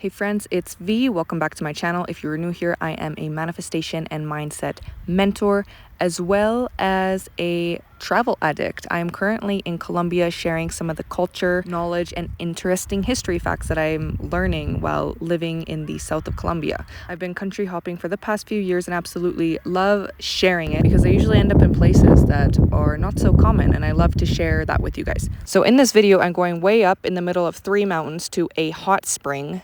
Hey friends, it's V. Welcome back to my channel. If you're new here, I am a manifestation and mindset mentor, as well as a travel addict. I am currently in Colombia sharing some of the culture, knowledge, and interesting history facts that I'm learning while living in the south of Colombia. I've been country hopping for the past few years and absolutely love sharing it because I usually end up in places that are not so common, and I love to share that with you guys. So in this video, I'm going way up in the middle of 3 mountains to a hot spring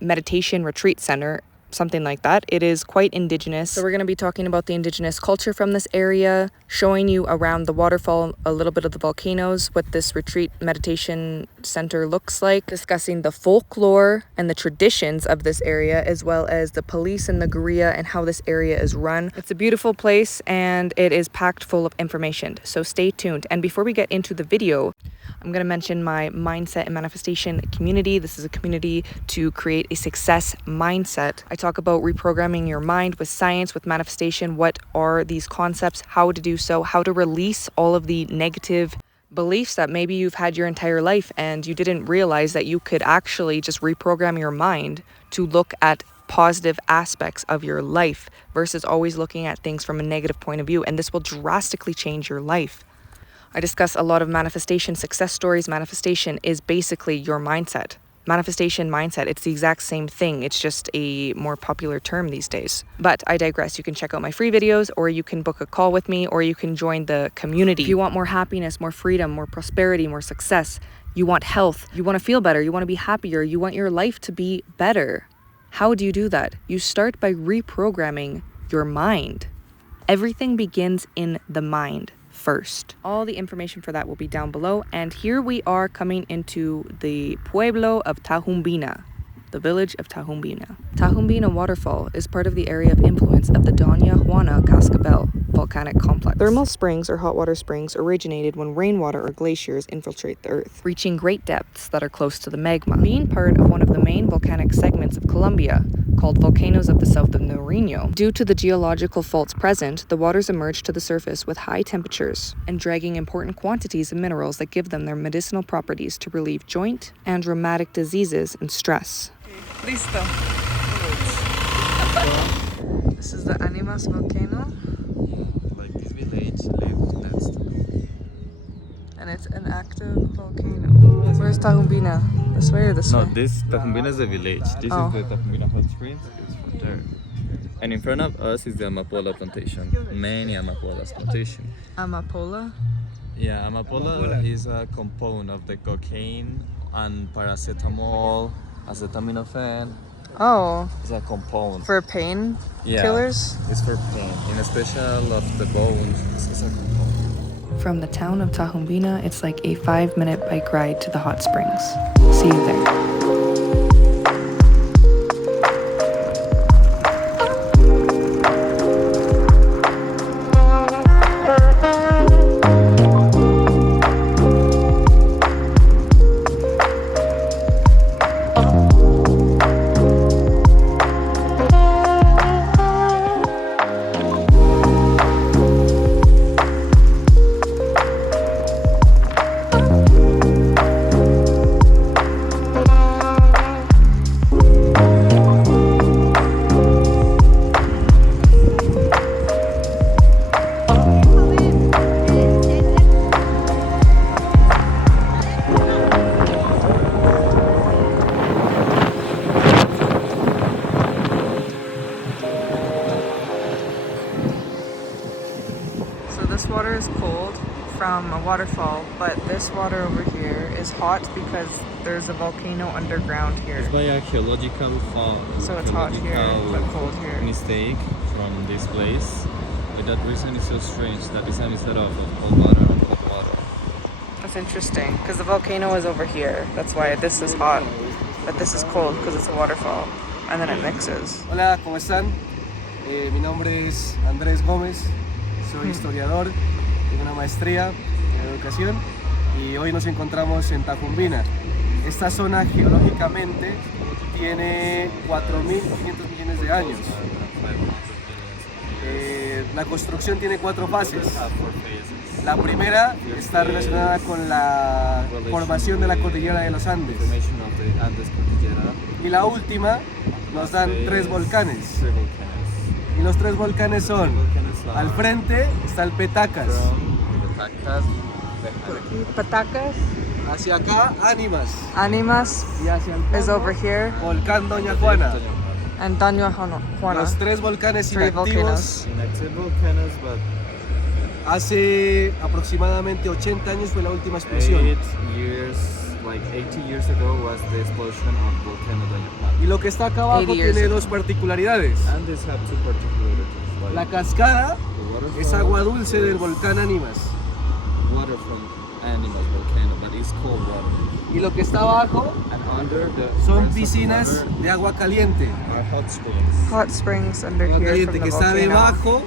meditation retreat center, something like that. It is quite indigenous. So we're going to be talking about the indigenous culture from this area, showing you around the waterfall, a little bit of the volcanoes, what this retreat meditation center looks like, discussing the folklore and the traditions of this area, as well as the police and the guerrilla and how this area is run. It's a beautiful place and it is packed full of information. So stay tuned. And before we get into the video, I'm going to mention my mindset and manifestation community. This is a community to create a success mindset. I talk about reprogramming your mind with science, with manifestation. What are these concepts? How to do so? How to release all of the negative beliefs that maybe you've had your entire life and you didn't realize that you could actually just reprogram your mind to look at positive aspects of your life versus always looking at things from a negative point of view. And this will drastically change your life. I discuss a lot of manifestation success stories. Manifestation is basically your mindset. Manifestation mindset, it's the exact same thing. It's just a more popular term these days. But I digress. You can check out my free videos, or you can book a call with me, or you can join the community. If you want more happiness, more freedom, more prosperity, more success, you want health, you want to feel better, you want to be happier, you want your life to be better. How do you do that? You start by reprogramming your mind. Everything begins in the mind first. All the information for that will be down below. And here we are coming into the pueblo of Tahumbina, the village of Tahumbina. Tahumbina Waterfall is part of the area of influence of the Doña Juana Cascabel volcanic complex. Thermal springs or hot water springs originated when rainwater or glaciers infiltrate the earth, reaching great depths that are close to the magma. Being part of one of the main volcanic segments of Colombia, called volcanoes of the south of Nariño. Due to the geological faults present, the waters emerge to the surface with high temperatures and dragging important quantities of minerals that give them their medicinal properties to relieve joint and rheumatic diseases and stress. Listo. This is the Animas volcano. Like this village lives next to me. And it's an active volcano. Where's Tahumbina? This way or this way? No, this Tahumbina is a village. This is the Tahumbina hot springs. It's from there. And in front of us is the Amapola plantation. Many Amapolas plantation. Amapola? Yeah, Amapola is a compound of the cocaine and paracetamol, acetaminophen. Oh. It's a compound. For pain Yeah, killers? it's for pain. In special of the bones, it's a compound. From the town of Tahumbina, it's like a 5-minute bike ride to the hot springs. See you there. This water is cold from a waterfall, but this water over here is hot because there's a volcano underground here. It's by a geological fault. So it's hot here, but cold here. Mistake from this place. But that reason is so strange that it's instead of cold water and hot water. That's interesting, because the volcano is over here. That's why this is hot, but this is cold because it's a waterfall, and then it mixes. Hola, ¿cómo están? Mi nombre es Andrés Gómez. Soy historiador, tengo una maestría en educación y hoy nos encontramos en Tahumbina. Esta zona geológicamente tiene 4.500 millones de años. La construcción tiene 4 fases. La primera está relacionada con la formación de la cordillera de los Andes. Y la última nos dan 3 volcanes. Three volcanoes. Y los 3 volcanes son, al frente está el Petacas, From the Tactas, Patacas, hacia acá Ánimas Animas y hacia el is fondo, over here, volcán Doña Juana. and Doña Juana. Los 3 volcanes Three inactivos. volcanoes. Inactive volcanoes, but Hace aproximadamente 80 años fue la última explosión. 80 years ago was the explosion of volcano Doña Juana. Y lo que está acá abajo 80 years tiene ago. 2 particularidades. And this have two particularities. Like La cascada the waterfall es agua dulce del is volcán Ánimas. water from Animas volcano, but it's cold water. Y lo que está abajo And under the son rest of the piscinas water de agua caliente. are hot springs. Hot springs under Agua here caliente from que the está volcano.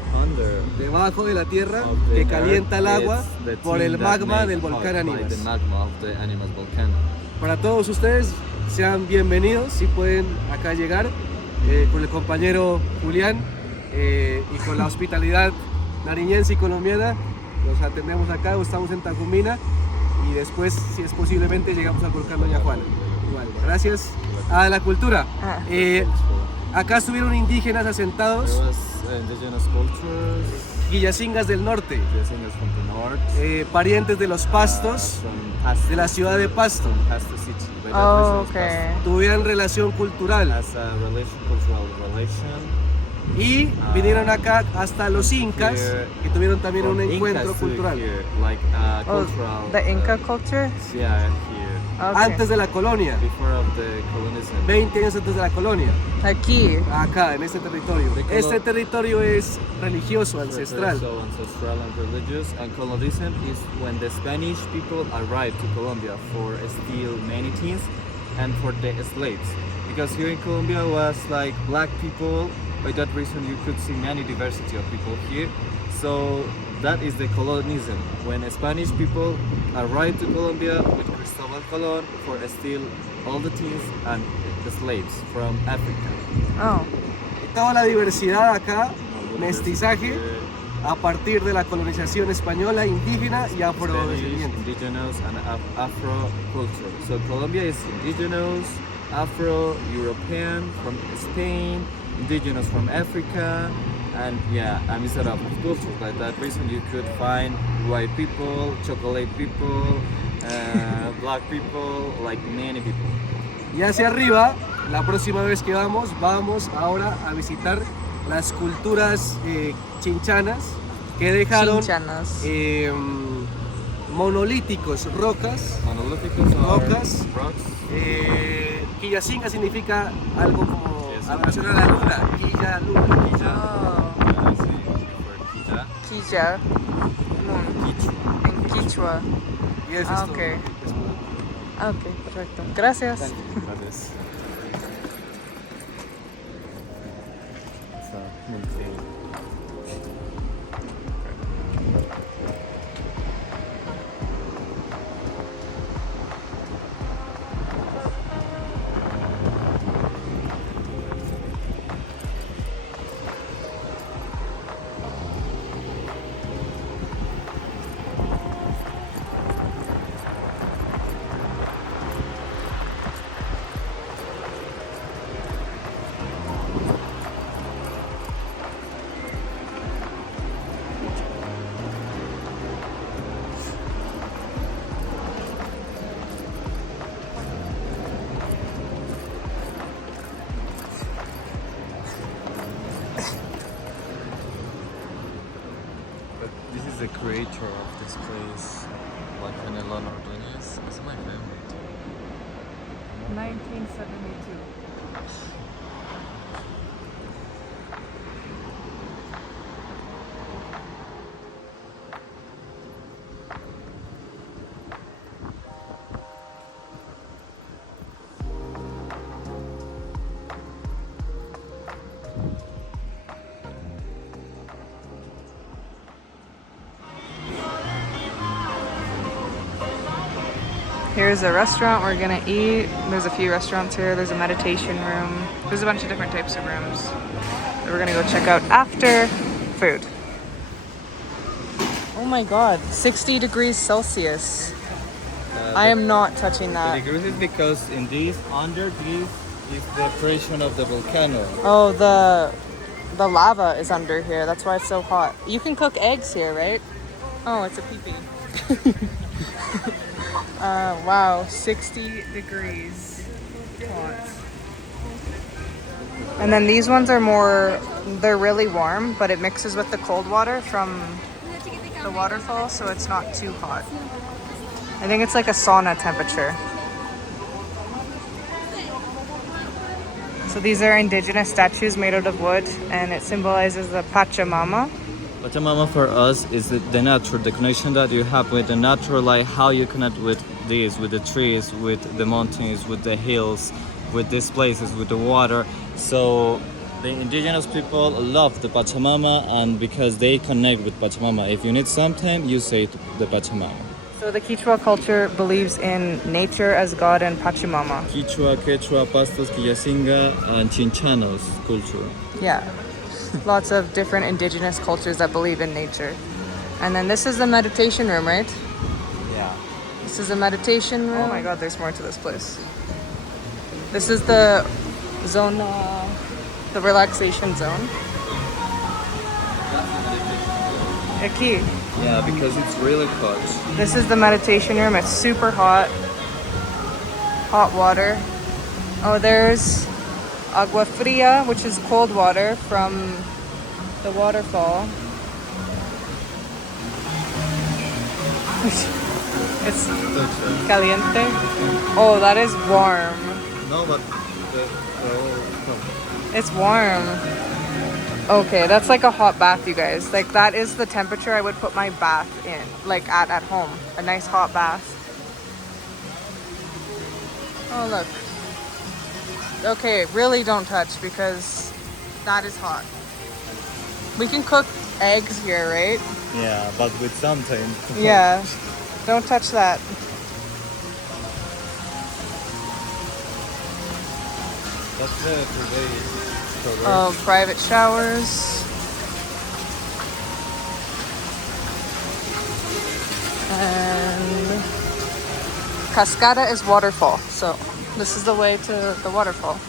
debajo de la tierra, Of the que earth, calienta el agua it's the por thing el that magma make del hot volcán by Ánimas. the magma of the Animas volcano. Para todos ustedes, sean bienvenidos, si pueden acá llegar con el compañero Julián y con la hospitalidad nariñense y colombiana. Los atendemos acá, estamos en Tahumbina y después, si es posiblemente, llegamos al volcán Doña Juana. Igual, gracias a la cultura. Ah. Acá estuvieron indígenas asentados, There was indigenous cultures, guillacingas del norte, Indigenous from the north, parientes de los pastos, from Pasto, de la ciudad de Pasto. from Pasto City. By that Oh, reason it's okay. Tuvieron relación cultural Pasto. As a cultural relation. y vinieron acá hasta los incas, que tuvieron también un From encuentro Incas to cultural. here, like Oh, cultural. the Inca culture? Yeah, here. Okay. Antes de la colonia, Before of the colonization. 20 años antes de la colonia, Aquí. acá en este territorio. Este territorio es religioso, ancestral. So ancestral and religious, and colonization is when the Spanish people arrived to Colombia for steal many things and for the slaves. Because here in Colombia was like black people. By that reason, you could see many diversity of people here. So that is the colonialism. When Spanish people arrived to Colombia with Cristobal Colon for steal all the things and the slaves from Africa. Oh. Toda la diversidad acá, mestizaje, a partir de la colonización española, indígena y Spanish, afrodescendiente. indigenous, and Afro culture. So Colombia is indigenous, Afro, European from Spain, indigenous from Africa, and yeah, a mixture of cultures. By that reason, you could find white people, chocolate people, black people, like many people. Y hacia arriba, la próxima vez que vamos ahora a visitar las culturas chinchanas que dejaron Chinchanas. monolíticos, rocas. Monolithicals are Rocas. rocks. Quillacinga significa algo como Quillacinga. relacionado a la luna. Quilla, luna, quilla. Oh. Sí, for Quilla. Quilla. Quichua. En Quichua. Y eso Ah, es todo. ok. Ah, ok, perfecto. Gracias. Gracias. So, muy bien. But this is the creator of this place, like Canela Ordonez. It's my favorite. 1972. Here's a restaurant we're gonna eat. There's a few restaurants here. There's a meditation room. There's a bunch of different types of rooms that we're gonna go check out after food. Oh my god, 60 degrees Celsius. I am not touching The that. degrees is because in this, under this is the pressure of the volcano. Oh, the lava is under here. That's why it's so hot. You can cook eggs here, right? Oh, it's a pee-pee. Wow, 60 degrees hot. And then these ones are more, they're really warm, but it mixes with the cold water from the waterfall, so it's not too hot. I think it's like a sauna temperature. So these are indigenous statues made out of wood, and it symbolizes the Pachamama. Pachamama for us is the nature, the connection that you have with the natural, like how you connect with this, with the trees, with the mountains, with the hills, with these places, with the water. So the indigenous people love the Pachamama, and because they connect with Pachamama. If you need something, you say to the Pachamama. So the Quichua culture believes in nature as God and Pachamama. Quichua, Quechua, Pastos, Quillacinga, and Chinchanos culture. Yeah, lots of different indigenous cultures that believe in nature. And then this is the meditation room, right? Yeah. This is a meditation room. Oh my God, there's more to this place. This is the zone, the relaxation zone. Aquí. Yeah, because it's really hot. This is the meditation room. It's super hot. Hot water. Oh, there's agua fria, which is cold water from the waterfall. It's caliente. Oh, that is warm. No, but It's warm. Okay, that's like a hot bath, you guys. Like that is the temperature I would put my bath in, like at home. A nice hot bath. Oh, look. Okay, really don't touch because that is hot. We can cook eggs here, right? yeah, but with something. Yeah. Don't touch that. That's it today. Oh, private showers. And cascada is waterfall. So this is the way to the waterfall.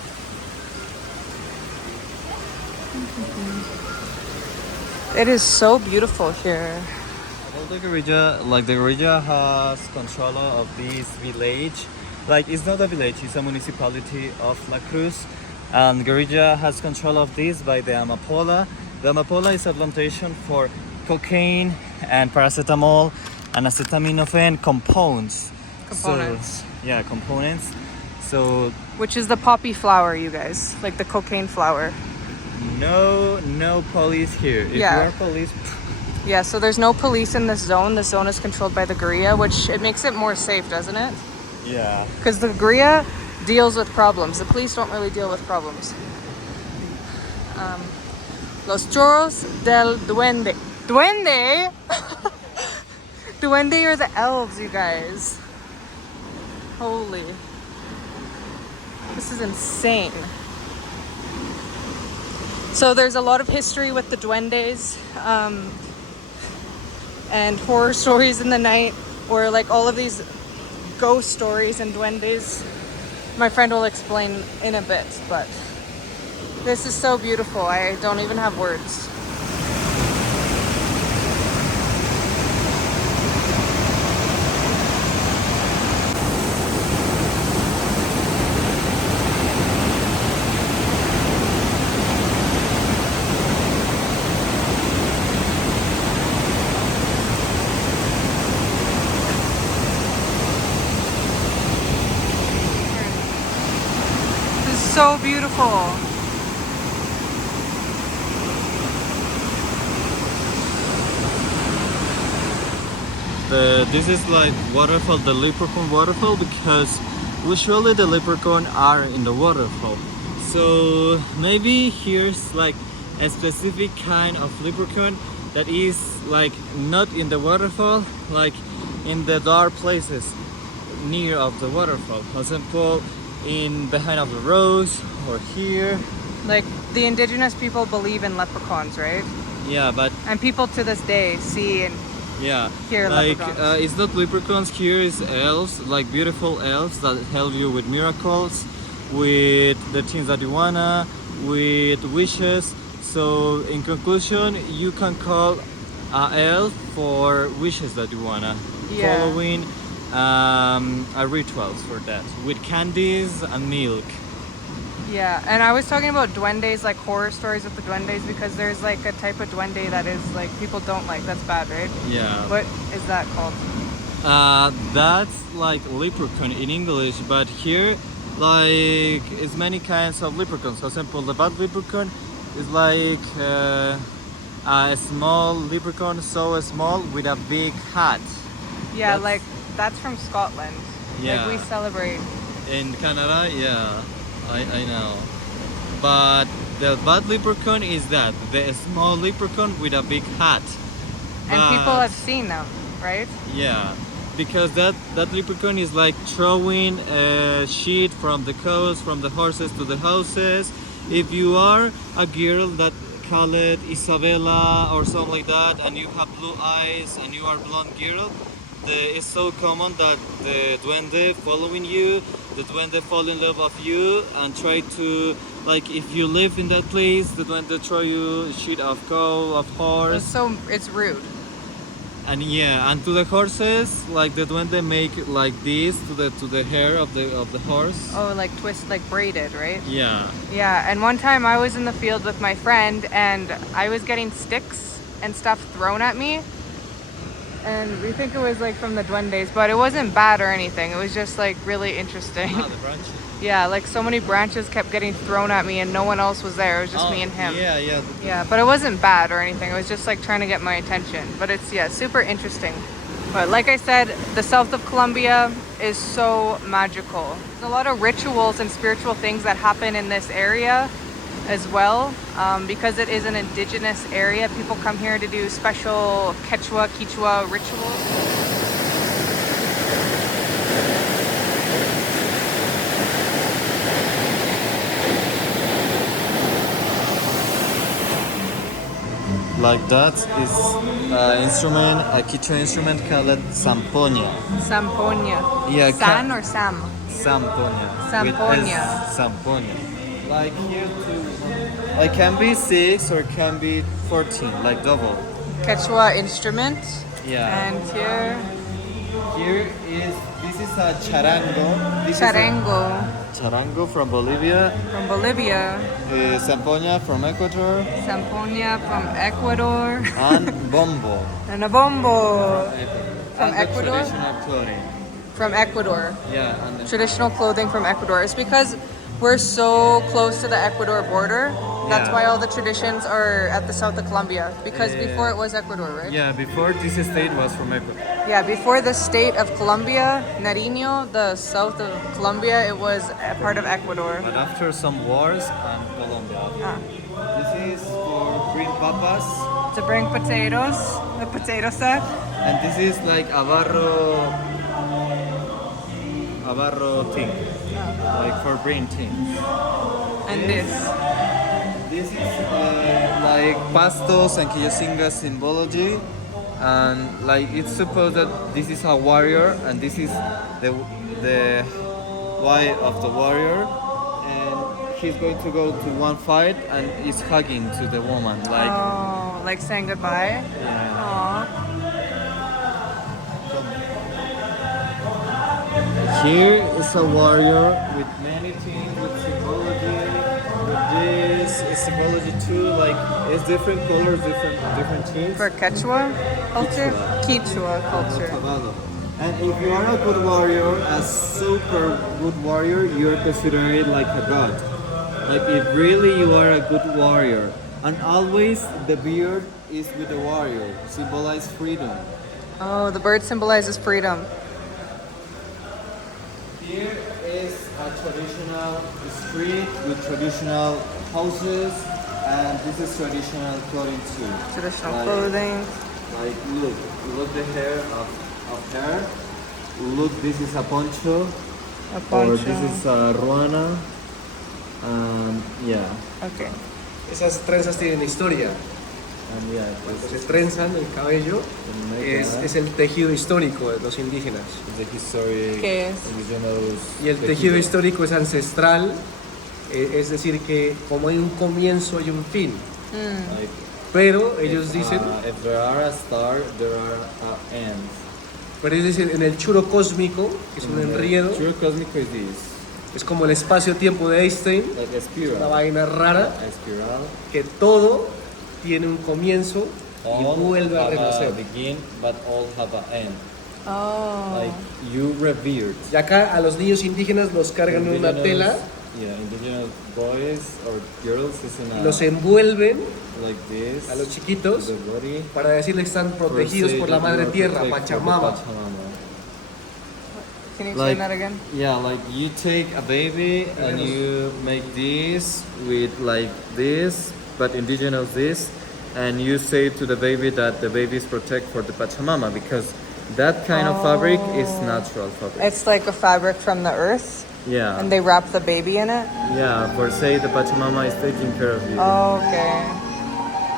It is so beautiful here. About the guerrilla, like the guerrilla has control of this village. Like it's not a village, it's a municipality of La Cruz. And guerrilla has control of this by the amapola. The amapola is a plantation for cocaine and paracetamol and acetaminophen Components. So, yeah, components. So Which is the poppy flower, you guys. Like the cocaine flower. no police here. If Yeah. you are police, Yeah, so there's no police in this zone. This zone is controlled by the guerrilla, which it makes it more safe, doesn't it? yeah. Because the guerrilla deals with problems. The police don't really deal with problems. Los chorros del duende. Duende? Duende are the elves, you guys. Holy. This is insane. So there's a lot of history with the duendes and horror stories in the night, or like all of these ghost stories and duendes. My friend will explain in a bit, but this is so beautiful. I don't even have words. This is so beautiful. This is like waterfall, the leprechaun waterfall, because usually the leprechaun are in the waterfall. So maybe here's like a specific kind of leprechaun that is like not in the waterfall, like in the dark places near of the waterfall. For example, in behind of the rose or here. Like the indigenous people believe in leprechauns, right? Yeah, but And people to this day see and yeah, Here, like leprechauns. it's not leprechauns. Here is elves, like beautiful elves that help you with miracles. with the things that you wanna, with wishes. So in conclusion, you can call a elf for wishes that you wanna, Yeah. following rituals for that, with candies and milk. Yeah, and I was talking about duendes, like horror stories with the duendes, because there's like a type of duende that is like people don't like. That's bad, right? Yeah. What is that called? That's like leprechaun in English, but here, like, it's many kinds of leprechauns. For example, the bad leprechaun is like a small leprechaun, so small with a big hat. Yeah, That's- like that's from Scotland. Yeah. Like we celebrate. In Canada, yeah, I know. But the bad leprechaun is that the small leprechaun with a big hat. And people But- have seen them, right? Yeah, because that leprechaun is like throwing shit from the cows, from the horses to the houses. If you are a girl that call it Isabella or something like that, and you have blue eyes and you are blonde girl, it's so common that the duende following you, the duende fall in love of you and try to, like, if you live in that place, the duende throw you shit of cow, of horse. It's rude. And yeah, and to the horses, like the duende make like this to the hair of the horse. Oh, like twist, like braided, right? Yeah. Yeah, and one time I was in the field with my friend and I was getting sticks and stuff thrown at me. And we think it was like from the duendes, but it wasn't bad or anything. It was just like really interesting. Ah, the branch. Yeah, like so many branches kept getting thrown at me and no one else was there. It was just me and him. Yeah, yeah. Yeah, but it wasn't bad or anything. It was just like trying to get my attention. But it's, yeah, super interesting. But like I said, the south of Colombia is so magical. There's a lot of rituals and spiritual things that happen in this area as well. Because it is an indigenous area, people come here to do special Quechua rituals. Like that is instrument, a Quechua instrument called zampoña. Samponia. Yeah, San or Sam? Zampoña. Zampoña. Zampoña. Like here too. Like can be 6 or can be 14, like double. Quechua instrument. Yeah. And Here is, this is a charango. This charango is a charango from Bolivia. from Bolivia. Zampoña from Ecuador. Samponia from Ecuador. And bombo. And a bombo from And the Ecuador. traditional clothing. From Ecuador. Yeah, and the Traditional clothing from Ecuador. It's because we're so close to the Ecuador border. That's Yeah. why all the traditions are at the south of Colombia. Because Yeah. before it was Ecuador, right? yeah, before this state was from Ecuador. Yeah, before the state of Colombia, Nariño, the south of Colombia, it was a part of Ecuador. But after some wars and Colombia. Ah. This is for green papas, To bring potatoes, the potato sack. and this is like a barro thing, like for green things. And this. This is like pastos and Kiyosinga symbology, and like it's supposed that this is a warrior, and this is the wife of the warrior, and he's going to go to one fight and is hugging to the woman, like. Oh, like saying goodbye? Yeah. Aww. Here is a warrior with many things, with symbology, with this is symbology too, like it's different colors, different things. For Quechua culture? Quechua culture. Caballo. And if you are a good warrior, a super good warrior, you're considered like a god. Like if really you are a good warrior. And always the beard is with the warrior, symbolize freedom. Oh, the bird symbolizes freedom. Here is a traditional street with traditional houses, and this is traditional clothing too. Traditional Like- clothing. Like look the hair of her. Look, this is a poncho, A or poncho. this is a ruana. Yeah. Okay. Esas trenzas tienen historia. And yeah, Cuando se this trenzan el cabello, es el tejido histórico de los indígenas. is the history. ¿Qué es? Indigenous Y el tejido histórico es ancestral, es decir, que como hay un comienzo, hay un fin. Like, Pero ellos dicen, if there are a star, there are ends. pero ellos dicen, en el churo cósmico, que es un enredo, True cosmic is this, es como el espacio-tiempo de Einstein, like a spiral. una vaina rara, A spiral. que todo tiene un comienzo y All vuelve a have a renacer. begin, but all have an end. Oh. Like you revered. Y acá a los niños indígenas los cargan en una Indigenous- tela, Yeah, indigenous boys or girls is in a, los envuelven like this. a los chiquitos the body. para decirles que están protegidos por la madre tierra, Pachamama. Can you Like- explain that again? Yeah, like you take a baby and you make this with like this, but indigenous this, and you say to the baby that the baby is protect for the Pachamama because that kind of fabric is natural fabric. It's like a fabric from the earth, Yeah. and they wrap the baby in it. Yeah, for say the Pachamama is taking care of you. Okay.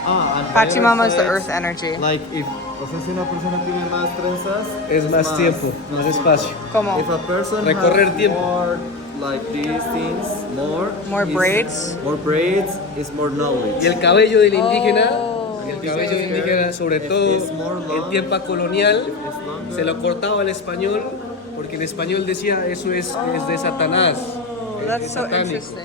And Pachamama is the besides, earth energy. Like if, o sea, si una persona tiene más trenzas, Es más tiempo, más espacio. Como If a person Recorrer has tiempo. more like these things, More is- braids? more braids is more knowledge. Y el cabello del indígena, Oh. el cabello del indígena, sobre todo It's more long. en tiempo colonial, It's longer. se lo cortaba al español porque el español decía eso es de Satanás. Oh, that's es so satánico. interesting.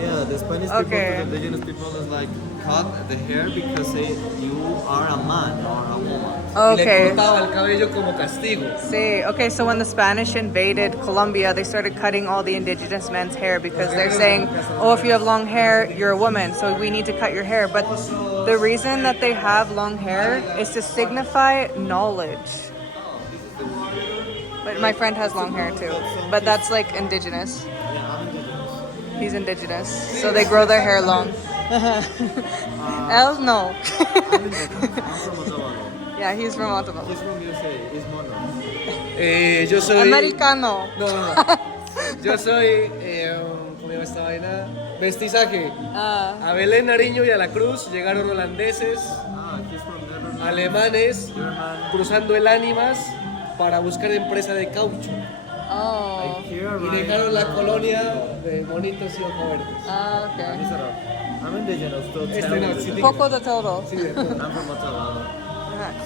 Yeah, the Spanish Okay. people, the indigenous people is like cut the hair because you are a man or a woman. Y le Okay. cortaba el cabello como castigo. See, okay, so when the Spanish invaded Colombia, they started cutting all the indigenous men's hair because they're saying, oh, if you have long hair, you're a woman, so we need to cut your hair. But the reason that they have long hair is to signify knowledge. But my friend has long hair too, but that's like indigenous. He's indigenous, so they grow their hair long. El no. I'm from Ottawa. Yeah, he's from Waterfalls. He's from USA. He's mono. Yo soy... Americano. No. Yo soy... ¿Cómo se llama esta vaina? Mestizaje. A Belén, Nariño y a la Cruz llegaron holandeses, He's from Neville. alemanes, German. cruzando el Ánimas para buscar empresa de caucho. Oh. Here, Y right? dejaron la colonia de bonitos y ojos verdes. Okay. I'm indigenous too. Este no, sí, Poco de todo. sí, de todo. I'm from Ottawa.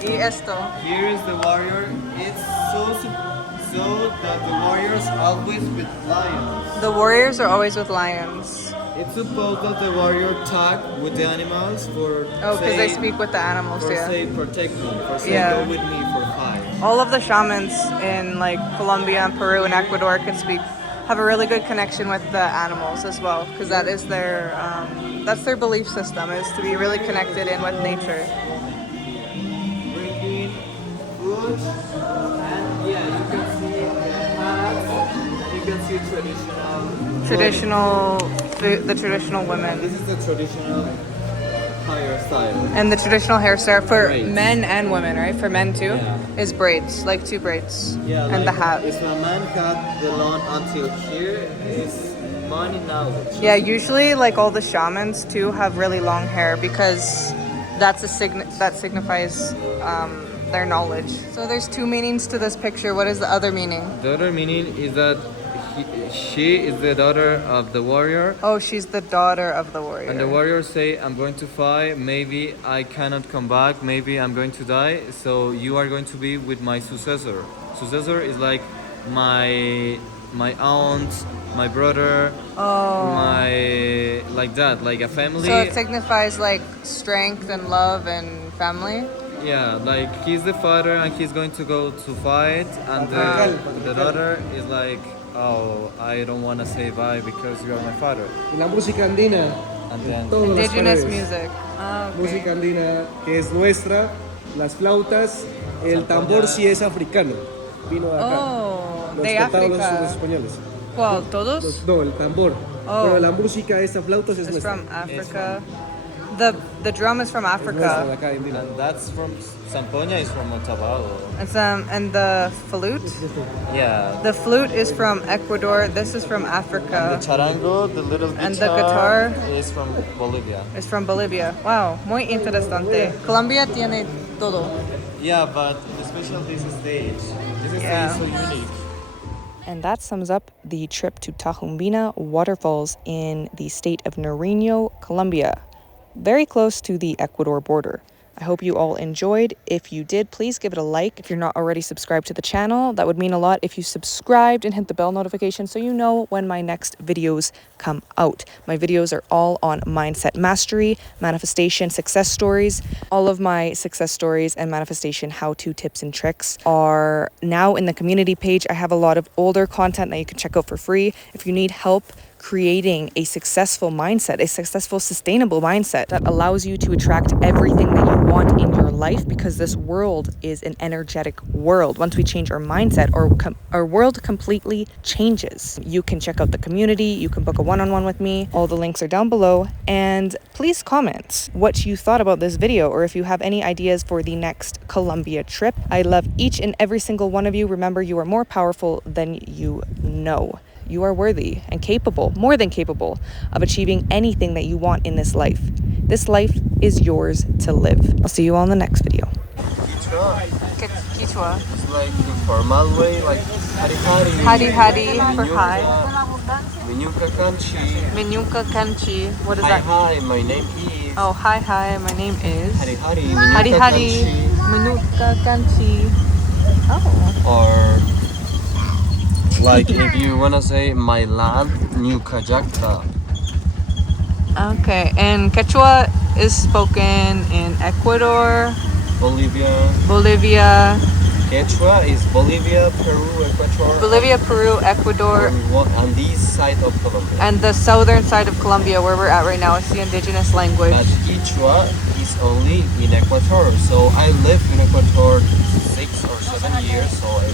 Y esto. Here is the warrior. It's so that the warriors always with lions. The warriors are always with lions. It's supposed that the warrior talk with the animals for Oh, because they speak with the animals, for yeah. say protect me, for say Yeah. go with me for fight. All of the shamans in like Colombia and Peru and Ecuador have a really good connection with the animals as well, because that's their belief system, is to be really connected in with nature. Bringing food and yeah, you can see hats and you can see The traditional women. This is the traditional hairstyle. And the traditional hairstyle for Braids. men and women, right? For men too, Yeah. is braids, like 2 braids, Yeah, and the like, hat. If a man cut the lawn until here, is money knowledge. Yeah, usually like all the shamans too have really long hair because that's that signifies their knowledge. So there's 2 meanings to this picture. What is the other meaning? The other meaning is that she is the daughter of the warrior. Oh, she's the daughter of the warrior. And the warriors say, I'm going to fight, maybe I cannot come back, maybe I'm going to die, so you are going to be with my successor. Successor is like my aunt, my brother, my like that, like a family. So it signifies like strength and love and family. Yeah, like he's the father and he's going to go to fight, and the daughter is like, oh, I don't want to say bye because you are my father. Y la música andina, And then todas las Indigenous paredes. music. Ah, okay. Música andina que es nuestra, las flautas, el tambor sí es africano, vino de acá. Oh, Los de cortaban los África. españoles. ¿Cuál? ¿Todos? No, el tambor. Oh. Pero la música, esta flautas es It's nuestra. from Africa. The drum is from Es nuestro de Africa. acá, indígena. And that's from Zampoña is from Montalbano. And the flute. Yeah. The flute is from Ecuador. This is from The Africa. charango, the little And the guitar is from Bolivia. It's from Bolivia. Wow, muy interesante. Colombia tiene todo. Yeah, but the special this stage. This Yeah. stage is so unique. And that sums up the trip to Tahumbina Waterfalls in the state of Nariño, Colombia, very close to the Ecuador border. I hope you all enjoyed. If you did, please give it a like. If you're not already subscribed to the channel, that would mean a lot if you subscribed and hit the bell notification so you know when my next videos come out. My videos are all on mindset mastery, manifestation, success stories. All of my success stories and manifestation how-to tips and tricks are now in the community page. I have a lot of older content that you can check out for free. If you need help creating a successful mindset, a successful, sustainable mindset that allows you to attract everything that you want in your life, because this world is an energetic world. Once we change our mindset, our world completely changes. You can check out the community. You can book a one-on-one with me. All the links are down below. And please comment what you thought about this video, or if you have any ideas for the next Colombia trip. I love each and every single one of you. Remember, you are more powerful than you know. You are worthy and capable, more than capable, of achieving anything that you want in this life. This life is yours to live. I'll see you all in the next video. Quichua. It's like informal way, like hari hari. Hari hari for hi. Minyuka kanchi. Menyuka kanchi. What is Hi that? hi, my name is. Oh, hi, my name is. Hari hari. Hari hari. Menyuka kanchi. Oh. Or like if you wanna say my land, New Kajakta. Okay, and Quechua is spoken in Ecuador, Bolivia. Bolivia, Quechua is Bolivia, Peru, Ecuador. On this side of Colombia. And the southern side of Colombia, where we're at right now, is the indigenous language. But Quechua is only in Ecuador. So I lived in Ecuador 6 or 7 years. So I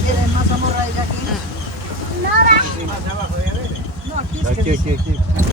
Aquí.